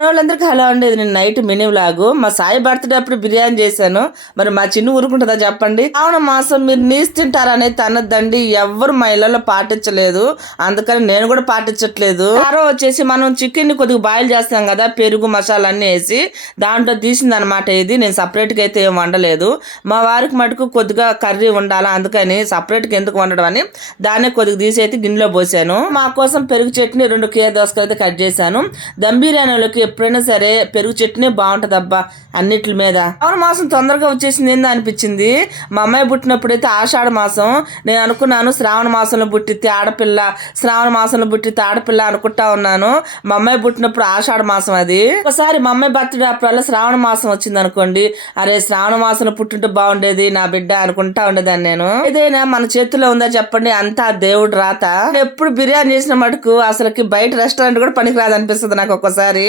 వాళ్ళందరికీ హలో అండి. ఇది నేను నైట్ మినీ వ్లాగ్. మా సాయి బర్త్డే అప్పుడు బిర్యానీ చేశాను. మరి మా చిన్న ఊరుకుంటుందా చెప్పండి. అవును మాసం మీరు నీసు తింటారనేది తనద్దండి. ఎవ్వరు మా ఇళ్ళలో పాటించలేదు. అందుకని నేను కూడా పాటించట్లేదు. ఆరో వచ్చేసి మనం చికెన్ని కొద్దిగా బాయిల్ చేస్తాం కదా పెరుగు మసాలా అన్ని వేసి దాంట్లో తీసింది అనమాట ఇది. నేను సపరేట్గా అయితే ఏం వండలేదు. మా వారికి మటుకు కొద్దిగా కర్రీ ఉండాలా అందుకని సపరేట్గా ఎందుకు వండడం అని దాన్ని కొద్దిగా తీసి అయితే గిన్నెలో పోసాను. మా కోసం పెరుగు చట్నీ రెండు కేర దోసకాయలు అయితే కట్ చేశాను. దమ్ బిర్యానీలోకి ఎప్పుడైనా సరే పెరుగు చెట్టునే బాగుంటుంది అబ్బా అన్నిటి మీద. ఆవిడ మాసం తొందరగా వచ్చేసింది ఏందో అనిపించింది? మా అమ్మాయి పుట్టినప్పుడైతే ఆషాఢ మాసం. నేను అనుకున్నాను శ్రావణ మాసంలో పుట్టితే ఆడపిల్ల. శ్రావణ మాసంలో పుట్టితే ఆడపిల్ల అనుకుంటా ఉన్నాను. మా అమ్మాయి పుట్టినప్పుడు ఆషాఢ మాసం అది. ఒకసారి మా అమ్మాయి బర్త్డే అప్పుడల్లా శ్రావణ మాసం వచ్చింది అనుకోండి. అరే శ్రావణ మాసంలో పుట్టింటే బాగుండేది నా బిడ్డ అనుకుంటా ఉండేదాన్ని నేను. ఏదైనా మన చేతిలో ఉందా చెప్పండి. అంతా దేవుడు రాత. ఎప్పుడు బిర్యానీ చేసిన మటుకు అసలుకి బయట రెస్టారెంట్ కూడా పనికిరాదు అనిపిస్తుంది నాకు ఒక్కోసారి.